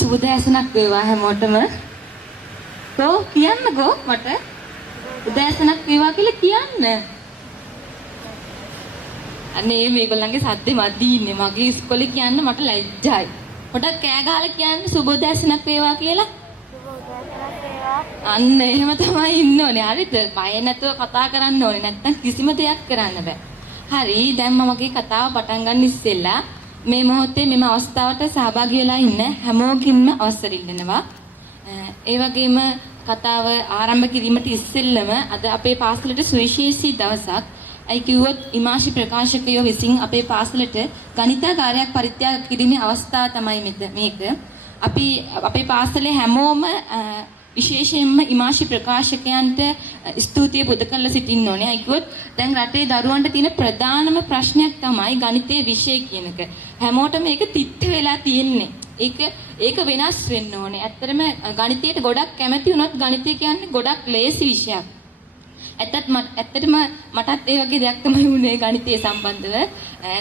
සුබදෑසනක් වේවා හැමෝටම. කො කියන්නකෝ මට. උදෑසනක් වේවා කියලා කියන්න. අනේ මේගොල්ලන්ගේ සද්දේ මදි ඉන්නේ. මගේ ඉස්කෝලේ කියන්න මට ලැජ්ජයි. පොඩක් කෑ ගහලා කියන්න සුබදෑසනක් වේවා කියලා. අන්න එහෙම තමයි ඉන්න ඕනේ. හරිද? බය නැතුව කතා කරන්න ඕනේ. නැත්තම් කිසිම දෙයක් කරන්න බෑ. හරි. දැන් මමගේ කතාව පටන් ගන්න ඉස්සෙල්ලා මේ මොහොතේ මෙම අවස්ථාවට සහභාගී වෙලා ඉන්න හැමෝගින්ම අවසර ඉල්ලනවා. ඒ වගේම කතාව ආරම්භ කිරීමට ඉස්සෙල්ලම අද අපේ පාසලට සුවිශේෂී දවසක්. අයි කිව්වොත් ඉමාශි ප්‍රකාශකයෝ විසින් අපේ පාසලට ගණිතාගාරයක් පරිත්‍යාග කිරීමේ අවස්ථාව තමයි මේක. අපි අපේ පාසලේ හැමෝම විශේෂයෙන්ම ඉමාශි ප්‍රකාශකයන්ට ස්තුතිය පුද කරලා සිටින්න ඕනේ. අයි කිව්වොත් දැන් රටේ දරුවන්ට තියෙන ප්‍රධානම ප්‍රශ්නයක් තමයි ගණිතයේ විෂය කියන එක. හැමෝටම මේක තිත්ත වෙලා තියෙන්නේ. ඒක වෙනස් වෙන්න ඕනේ. ඇත්තටම ගණිතයට ගොඩක් කැමති වුණොත් ගණිතය කියන්නේ ගොඩක් ලේසි විෂයක්. ඇත්තටම මටත් ඒ වගේ දෙයක් තමයි වුනේ ගණිතය සම්බන්ධව.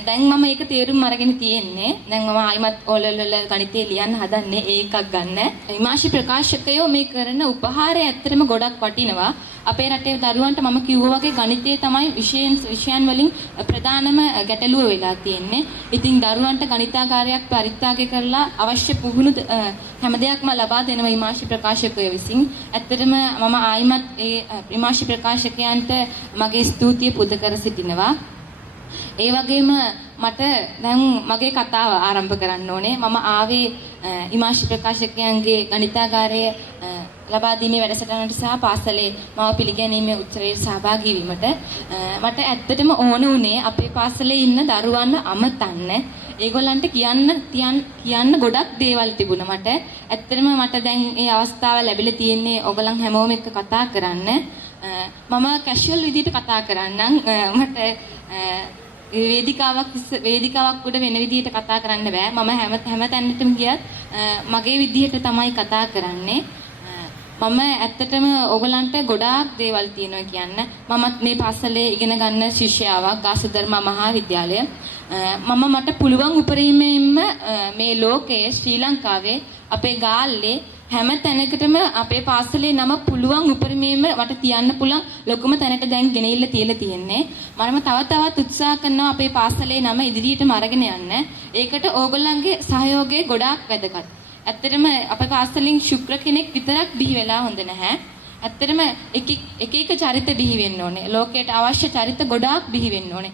දැන් මම ඒක තේරුම් අරගෙන තියෙන්නේ. දැන් මම ආයිමත් ඕලෙල් වල ගණිතය ලියන්න හදන්නේ ඒකක් ගන්න. ඉමාශි ප්‍රකාශකයෝ මේ කරන උපහාරය ඇත්තටම ගොඩක් වටිනවා. අපේ රටේ දරුවන්ට මම කිව්වා වගේ ගණිතය තමයි විෂයන් වලින් ප්‍රධානම ගැටලුව වෙලා තියෙන්නේ. ඉතින් දරුවන්ට ගණිතාගාරයක් පරිත්‍යාග කරලා අවශ්‍ය පුහුණු හැම දෙයක්ම ලබා දෙනවා ඉමාශි ප්‍රකාශකයෝ විසින්. ඇත්තටම මම ආයිමත් ඒ ඉමාශි ප්‍රකාශකයන්ට මගේ ස්තුතිය පුද කර සිටිනවා. ඒ වගේම මට දැන් මගේ කතාව ආරම්භ කරන්න ඕනේ. මම ආවේ ඉමාශි ප්‍රකාශකයන්ගේ ගණිතාගාරයේ ලබා දීමේ වැඩසටහනට සහ පාසලේ මව පිළිගැනීමේ උත්සවයට සහභාගී වීමට. මට ඇත්තටම ඕන උනේ අපේ පාසලේ ඉන්න දරුවන්ව අමතන්න. ඒගොල්ලන්ට කියන්න ගොඩක් දේවල් තිබුණා මට. ඇත්තටම මට දැන් මේ අවස්ථාව ලැබිලා තියෙන්නේ ඔයගොල්ලන් හැමෝම එක්ක කතා කරන්න. මම කැෂුවල් විදිහට කතා කරන්නම්. මට වේදිකාවක් උඩ වෙන විදිහට කතා කරන්න බෑ. මම හැම තැනටම ගියත් මගේ විදිහට තමයි කතා කරන්නේ. මම ඇත්තටම ඕගලන්ට ගොඩාක් දේවල් තියෙනවා කියන්න. මමත් මේ පාසලේ ඉගෙන ගන්න ශිෂ්‍යාවක් ගාසුධර්ම මහාවිද්‍යාලය. මට පුළුවන් උපරිමයෙන්ම මේ ලෝකයේ ශ්‍රී ලංකාවේ අපේ ගාල්ලේ හැම තැනකටම අපේ පාසලේ නම පුළුවන් උපරිමයෙන්ම වට තියන්න පුළුවන් ලොකුම තැනට දැන් ගෙනෙilla තියලා තියෙන්නේ. මම තවත් උත්සාහ කරනවා අපේ පාසලේ නම ඉදිරියටම අරගෙන යන්න. ඒකට ඕගොල්ලන්ගේ සහයෝගය ගොඩාක් වැදගත්. ඇත්තටම අපේ පාසලෙන් ශුක්‍ර කෙනෙක් විතරක් බිහි වෙලා හොඳ නැහැ. ඇත්තටම එක චරිත බිහි වෙන්න ඕනේ. ලෝකයට අවශ්‍ය චරිත ගොඩාක් බිහි වෙන්න ඕනේ.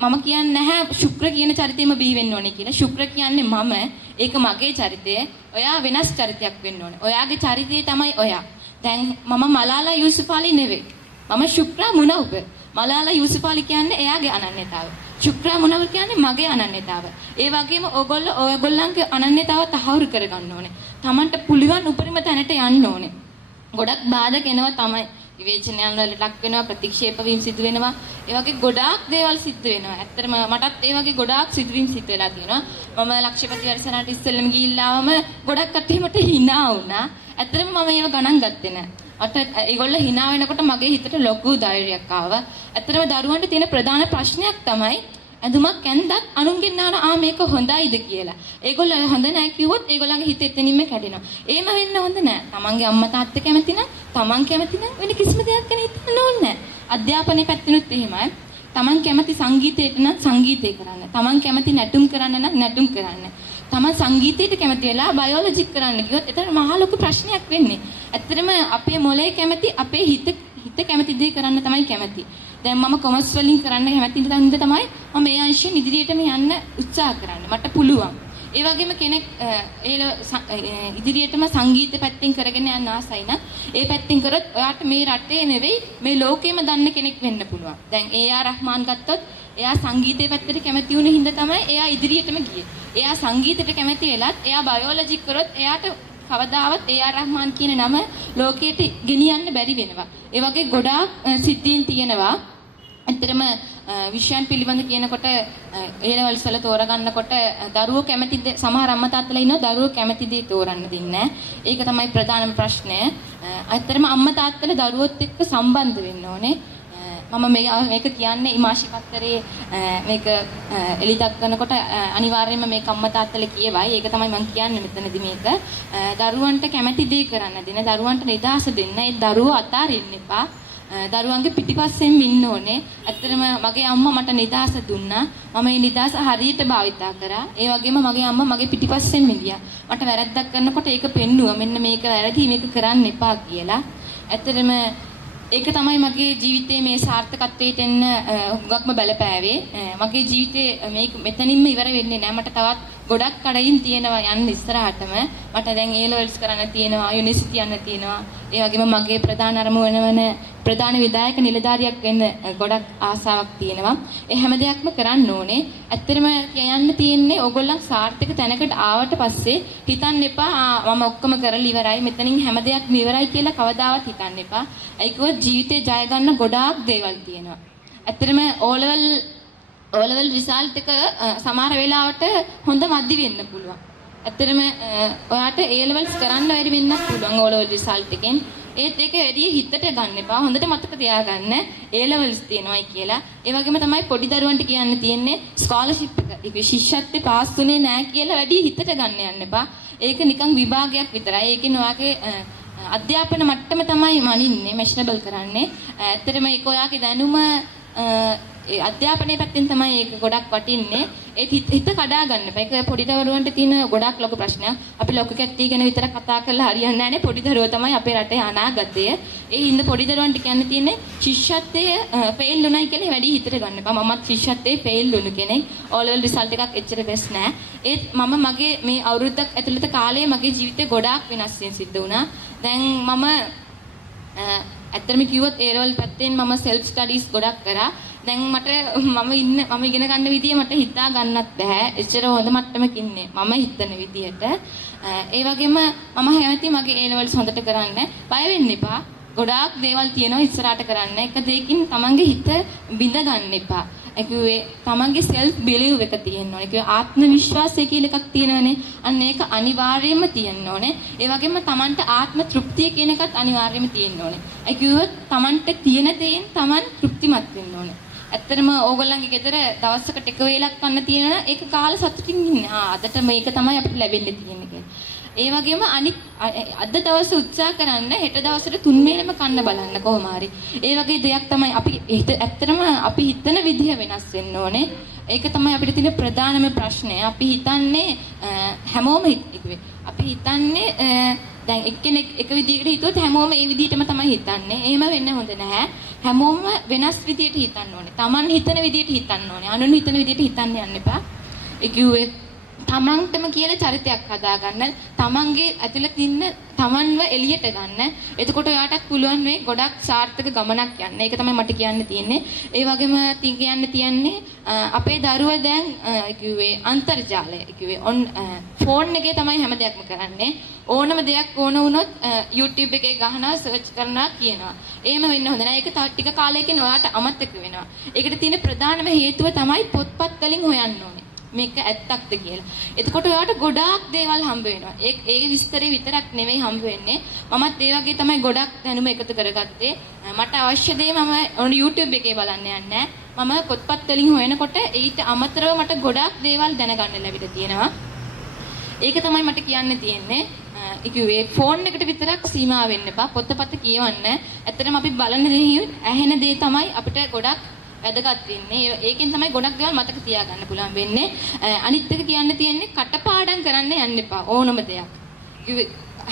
මම කියන්නේ නැහැ ශුක්‍ර කියන චරිතෙම බිහි වෙන්න ඕනේ කියලා. ශුක්‍ර කියන්නේ මම. ඒක මගේ චරිතය. ඔයා වෙනස් චරිතයක් වෙන්න ඕනේ. ඔයාගේ චරිතය තමයි ඔයා. දැන් මම මලාලා යූසුෆාලි නෙවෙයි. මම ශුක්‍රා මුනව්ව. මලාලා යූසුෆාලි කියන්නේ එයාගේ අනන්‍යතාවය. ශුක්‍රා මුනව්ව කියන්නේ මගේ අනන්‍යතාවය. ඒ වගේම ඔයගොල්ලන්ගේ අනන්‍යතාව තහවුරු කරගන්න ඕනේ. Tamanට පුළුවන් උපරිම තැනට යන්න ඕනේ. ගොඩක් බාධක එනවා තමයි. විවේචනයන් වලට ලක් වෙනවා, ප්‍රතික්ෂේප වීම සිදු වෙනවා. ඒ වගේ ගොඩාක් දේවල් සිද්ධ වෙනවා. ඇත්තටම මටත් ඒ වගේ ගොඩාක් සිදුවීම් සිද්ධ වෙලා තියෙනවා. මම ලක්ෂපති වර්ෂණයට ඉස්සෙල්ලම ගිහිල්ලාම ගොඩක් කට්ටිය මට hina වුණා. ඇත්තටම මම ඒව ගණන් ගත්තේ නැහැ. මට ඒගොල්ලෝ hina වෙනකොට මගේ හිතට ලොකු ධෛර්යයක් ආවා. ඇත්තටම දරුවන්ට තියෙන ප්‍රධාන ප්‍රශ්නයක් තමයි ඇඳුමක් ඇඳත් අනුන්ගෙන් අහන මේක හොඳයිද කියලා. ඒගොල්ලෝ හොඳ නැහැ කිව්වොත් ඒගොල්ලන්ගේ හිත එතනින්ම කැඩෙනවා. එහෙම වෙන්න හොඳ නැහැ. තමන්ගේ අම්මා තාත්තා කැමති නම්, තමන් කැමති නම් වෙන කිසිම දෙයක් ගැන හිතන්න ඕනේ නැහැ. අධ්‍යාපනයේ පැත්තෙනුත් එහෙමයි. තමන් කැමති සංගීතයට නම් සංගීතය කරන්න. තමන් කැමති නැටුම් කරන්න නම් නැටුම් කරන්න. තමන් සංගීතයට කැමති වෙලා බයොලොජි කරන්න කිව්වොත් එතන මහා ලොකු ප්‍රශ්නයක් වෙන්නේ. ඇත්තටම අපේ මොලේ කැමති අපේ හිත කැමති දේ කරන්න තමයි කැමති. දැන් මම කොමර්ස් වලින් කරන්න කැමති ඉඳන් තමයි මම මේ අංශයෙන් ඉදිරියටම යන්න උත්සාහ කරන්නේ. මට පුළුවන්. ඒ වගේම කෙනෙක් ඉදිරියටම සංගීත පැත්තෙන් කරගෙන යන්න ආසයි නම් ඒ පැත්තෙන් කරොත් ඔයාට මේ රටේ නෙවෙයි මේ ලෝකෙම දන්න කෙනෙක් වෙන්න පුළුවන්. දැන් ඒ.ආර්. රහ්මාන් ගත්තොත් එයා සංගීතයේ පැත්තට කැමති වුණ හින්දා තමයි එයා ඉදිරියටම ගියේ. එයා සංගීතයට කැමති වෙලත් එයා බයොලොජි කරොත් එයාට කවදාවත් ඒ.ආර්. රහ්මාන් කියන නම ලෝකයට ගෙනියන්න බැරි වෙනවා. ඒ වගේ ගොඩාක් සිද්ධීන් තියෙනවා. ඇත්තටම විෂයන් පිළිබඳ කියනකොට A-levels වල තෝරගන්නකොට දරුවෝ කැමති සමහර අම්මා තාත්තලා ඉන්නවා දරුවෝ කැමති දේ තෝරන්න දෙන්නේ නැහැ. ඒක තමයි ප්‍රධානම ප්‍රශ්නය. ඇත්තටම අම්මා තාත්තලා දරුවොත් එක්ක සම්බන්ධ වෙන්න ඕනේ. මම මේක කියන්නේ ඉමාෂි පත්තරේ මේක එලි දක්වනකොට අනිවාර්යයෙන්ම මේක අම්මා තාත්තලා කියවයි. ඒක තමයි මම කියන්නේ මෙතනදී මේක. දරුවන්ට කැමැති දේ කරන්න දෙන්න, දරුවන්ට නිදහස දෙන්න. ඒ දරුවෝ අතාරින්න එපා. දරුවන්ගේ පිටිපස්සෙන් ඉන්න ඕනේ. ඇත්තටම මගේ අම්මා මට නිදහස දුන්නා. මම මේ නිදහස හරියට භාවිතා කරා. ඒ වගේම මගේ අම්මා මගේ පිටිපස්සෙන් ඉඳියා. මට වැරද්දක් කරනකොට ඒක පෙන්නුවා. මෙන්න මේක වැරදි, මේක කරන්න එපා කියලා. ඇත්තටම ඒක තමයි මගේ ජීවිතයේ මේ සාර්ථකත්වයට එන්න හුඟක්ම බලපෑවේ. මගේ ජීවිතේ මේක මෙතනින්ම ඉවර වෙන්නේ නැහැ. මට තවත් ගොඩක් කඩින් තියෙනවා යන්න ඉස්සරහටම. මට දැන් A levels කරන්න තියෙනවා, යුනිවර්සිටි යන්න තියෙනවා. ඒ වගේම මගේ ප්‍රධාන අරමුණ වන ප්‍රධාන විධායක නිලධාරියක් වෙන්න ගොඩක් ආසාවක් තියෙනවා. ඒ හැම දෙයක්ම කරන්න ඕනේ. ඇත්තටම කියන්න තියෙන්නේ ඕගොල්ලන් සාර්ථක තැනකට ආවට පස්සේ හිතන්න එපා මම ඔක්කොම කරලා ඉවරයි, මෙතනින් හැම දෙයක්ම ඉවරයි කියලා කවදාවත් හිතන්න එපා. ඒකව ජීවිතේ ජය ගන්න ගොඩාක් දේවල් තියෙනවා. ඇත්තටම O level result එක සමහර වෙලාවට හොඳ මදි වෙන්න පුළුවන්. ඇත්තටම ඔයාට A levels කරන්න බැරි වෙන්නත් පුළුවන් O level result එකෙන්. ඒත් ඒක වැඩි හිතට ගන්න එපා. හොඳට මතක තියාගන්න A levels තියෙනවායි කියලා. ඒ වගේම තමයි පොඩි දරුවන්ට කියන්න තියෙන්නේ ස්කෝලර්ෂිප් එක. ඒක ශිෂ්‍යත්වේ පාස් වුණේ නැහැ කියලා වැඩි හිතට ගන්න යන්න එපා. ඒක නිකන් විභාගයක් විතරයි. ඒකෙන් ඔයාගේ අධ්‍යාපන මට්ටම තමයි මනින්නේ, මෙෂරබල් කරන්නේ. ඇත්තටම ඒක ඔයාගේ දැනුම ඒ අධ්‍යාපනයේ පැත්තෙන් තමයි ඒක ගොඩක් වටින්නේ. ඒ හිත කඩා ගන්න බෑ. ඒක පොඩි දරුවන්ට තියෙන ගොඩක් ලොකු ප්‍රශ්නයක්. අපි ලොකු කැට්ටිය ගැන විතර කතා කරලා හරියන්නේ නැහැ නේ. පොඩි දරුවෝ තමයි අපේ රටේ අනාගතය. ඒ හින්දා පොඩි දරුවන්ට කියන්න තියෙන්නේ ශිෂ්‍යත්වයේ ෆේල් වුණයි කියලා වැඩි හිතට ගන්න එපා. මමත් ශිෂ්‍යත්වයේ ෆේල් වුණු කෙනෙක්. ඕ ලෙවල් රිසල්ට් එකක් එච්චර බෙස් නෑ. ඒත් මම මගේ මේ අවුරුද්දක් ඇතුළත කාලේ මගේ ජීවිතේ ගොඩාක් වෙනස් වෙන සිද්ධ වුණා. දැන් මම ඇත්තටම කිව්වොත් A level පැත්තෙන් මම self studies ගොඩක් කරා. දැන් මම ඉගෙන ගන්න විදිය මට හිතා ගන්නත් බෑ. එච්චර හොඳ මට්ටමක ඉන්නේ මම හිතන විදියට. ඒ වගේම මම හැමතිස්සෙම මගේ A levels හොඳට කරන්න. බය වෙන්න එපා. ගොඩාක් දේවල් තියෙනවා ඉස්සරහට කරන්න. එක දෙයකින් තමන්ගේ හිත බිඳ ගන්න එපා. ඒ කිව්වේ තමන්ගේ self belief එක තියෙන්න ඕනේ. ඒ කිව්වේ ආත්ම විශ්වාසය කියලා එකක් තියෙනවනේ. අන්න ඒක අනිවාර්යයෙන්ම තියෙන්න ඕනේ. ඒ වගේම තමන්ට ආත්ම තෘප්තිය කියන එකත් අනිවාර්යයෙන්ම තියෙන්න ඕනේ. ඒ කිව්වොත් තමන්ට තියෙන දේෙන් තමන් තෘප්තිමත් වෙන්න ඕනේ. ඇත්තටම ඕගොල්ලන්ගේ ගෙදර දවසකට එක වේලක් කන්න තියෙන ඒක කාලා සතුටින් ඉන්නේ. අදට මේක තමයි අපිට ලැබෙන්නේ තියෙන්නේ කියලා. ඒ වගේම අද දවස් උත්සාහ කරන්න හෙට දවසට 3 වේලම කන්න බලන්න කොහොම හරි. ඒ වගේ දෙයක් තමයි අපි ඇත්තටම අපි හිතන විදිහ වෙනස් වෙන්න ඕනේ. ඒක තමයි අපිට තියෙන ප්‍රධානම ප්‍රශ්නය. අපි හිතන්නේ හැමෝම අපි හිතන්නේ දැන් එක්කෙනෙක් එක විදිහකට හිතුවොත් හැමෝම ඒ විදිහටම තමයි හිතන්නේ. එහෙම වෙන්න හොඳ නැහැ. හැමෝම වෙනස් විදිහට හිතන්න ඕනේ. Taman හිතන විදිහට හිතන්න ඕනේ. අනුන් හිතන විදිහට හිතන්න යන්න එපා. ඒ කිව්වේ තමන්ටම කියන චරිතයක් හදාගන්න. තමන්ගේ ඇතුළත ඉන්න තමන්ව එළියට ගන්න. එතකොට ඔයාටත් පුළුවන් මේ ගොඩක් සාර්ථක ගමනක් යන්න. ඒක තමයි මට කියන්න තියෙන්නේ. ඒ වගේම කියන්න තියන්නේ අපේ දරුවා දැන් කිව්වේ අන්තර්ජාලය. කිව්වේ ෆෝන් එකේ තමයි හැම දෙයක්ම කරන්නේ. ඕනම දෙයක් ඕන වුණොත් YouTube එකේ ගහනවා සර්ච් කරනවා කියනවා. එහෙම වෙන්න හොඳ නැහැ. ඒක තව ටික කාලයකින් ඔයාට අමතක වෙනවා. ඒකට තියෙන ප්‍රධානම හේතුව තමයි පොත්පත් වලින් හොයන්න ඕනේ. මේක ඇත්තක්ද කියලා. එතකොට ඔයාලට ගොඩාක් දේවල් හම්බ වෙනවා. ඒ විස්තරේ විතරක් නෙමෙයි හම්බ වෙන්නේ. මමත් ඒ වගේ තමයි ගොඩක් දැනුම එකතු කරගත්තේ. මට අවශ්‍ය දේ මම YouTube එකේ බලන්න යන්නේ. මම පොත්පත් වලින් හොයනකොට ඊට අමතරව මට ගොඩාක් දේවල් දැනගන්න ලැබිලා තියෙනවා. ඒක තමයි මට කියන්න තියෙන්නේ. ඒ කිව්වේ ෆෝන් එකට විතරක් සීමා වෙන්න එපා. පොත්පත් කියවන්න. ඇත්තටම අපි බලන දේ ඇහෙන දේ තමයි අපිට ගොඩක් වැදගත් වෙන්නේ. ඒකෙන් තමයි ගොඩක් දේවල් මතක තියාගන්න පුළුවන් වෙන්නේ. අනිත් එක කියන්න තියෙන්නේ කටපාඩම් කරන්න යන්න එපා ඕනම දෙයක්.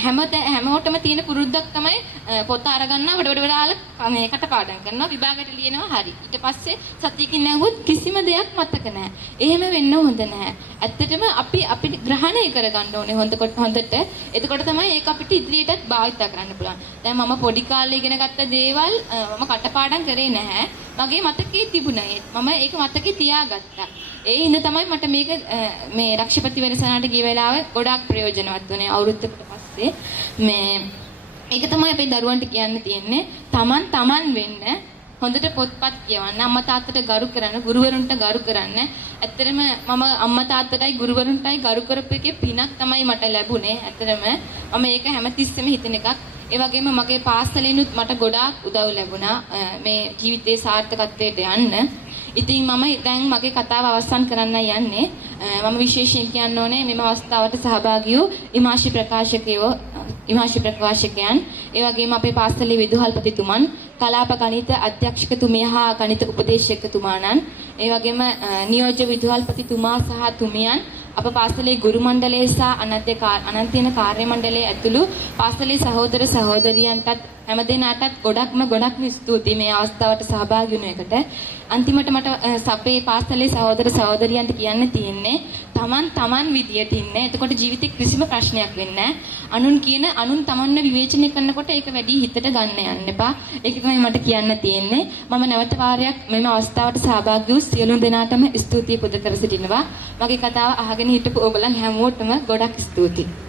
හැමෝටම තියෙන පුරුද්දක් තමයි පොත අරගන්න වඩ මේ කටපාඩම් කරනවා විභාගයට ලියනවා හරි. ඊට පස්සේ සතියකින් නැගුවොත් කිසිම දෙයක් මතක නැහැ. එහෙම වෙන්න හොඳ නැහැ. ඇත්තටම අපි ග්‍රහණය කරගන්න ඕනේ හොඳට. එතකොට තමයි ඒක අපිට ඉදිරියටත් භාවිත කරන්න පුළුවන්. දැන් මම පොඩි කාලේ ඉගෙන ගත්ත දේවල් මම කටපාඩම් කරේ නැහැ. මගේ මතකයේ තිබුණා. මම ඒක මතකේ තියාගත්තා. ඒ හින්දා තමයි මට මේක මේ රක්ෂපති වැඩසටහනට ගිය වෙලාවේ ගොඩාක් ප්‍රයෝජනවත් වුණේ අවුරුද්දකට පස්සේ. ඒක තමයි අපේ දරුවන්ට කියන්න තියෙන්නේ. Taman වෙන්න හොඳට පොත්පත් කියවන්න, අම්මා තාත්තට ගරු කරන්න, ගුරුවරුන්ට ගරු කරන්න. ඇත්තටම මම අම්මා තාත්තටයි ගුරුවරුන්ටයි ගරු කරපු එකේ පිනක් තමයි මට ලැබුණේ. ඇත්තටම මම ඒක හැමතිස්සෙම හිතන එකක්. ඒ වගේම මගේ පාසලිනුත් මට ගොඩාක් උදව් ලැබුණා මේ ජීවිතේ සාර්ථකත්වයට යන්න. ඉතින් මම දැන් මගේ කතාව අවසන් කරන්න යන්නේ. මම විශේෂයෙන් කියන්න ඕනේ මෙම අවස්ථාවට සහභාගී වූ ඉමාශි ප්‍රකාශකයන්, ඒ වගේම අපේ පාසලේ විදුහල්පතිතුමන්, කලාප ගණිත අධ්‍යක්ෂකතුමිය හා ගණිත උපදේශකතුමාණන්, ඒ වගේම නියෝජ්‍ය විදුහල්පතිතුමා සහ තුමියන්, අප පාසලේ ගුරු මණ්ඩලයේ සහ අනන්තින කාර්ය මණ්ඩලයේ ඇතුළු පාසලේ සහෝදර සහෝදරියන්ටත් හැමදෙනාටත් ගොඩක්ම ස්තුතියි මේ අවස්ථාවට සහභාගී වුණ එකට. අන්තිමට මට සපේ පාසලේ සහෝදර සහෝදරියන්ට කියන්න තියෙන්නේ තමන් විදියට ඉන්න. එතකොට ජීවිතේ කිසිම ප්‍රශ්නයක් වෙන්නේ නැහැ. අනුන් තමන්ව විවේචනය කරනකොට ඒක වැඩි හිතට ගන්න යන්න එපා. ඒක තමයි මට කියන්න තියෙන්නේ. මම නැවත වාරයක් මෙම අවස්ථාවට සහභාගී වූ සියලු දෙනාටම ස්තුතිය පුද කර සිටිනවා. මගේ කතාව අහගෙන හිටපු ඔයගොල්ලන් හැමෝටම ගොඩක් ස්තුතියි.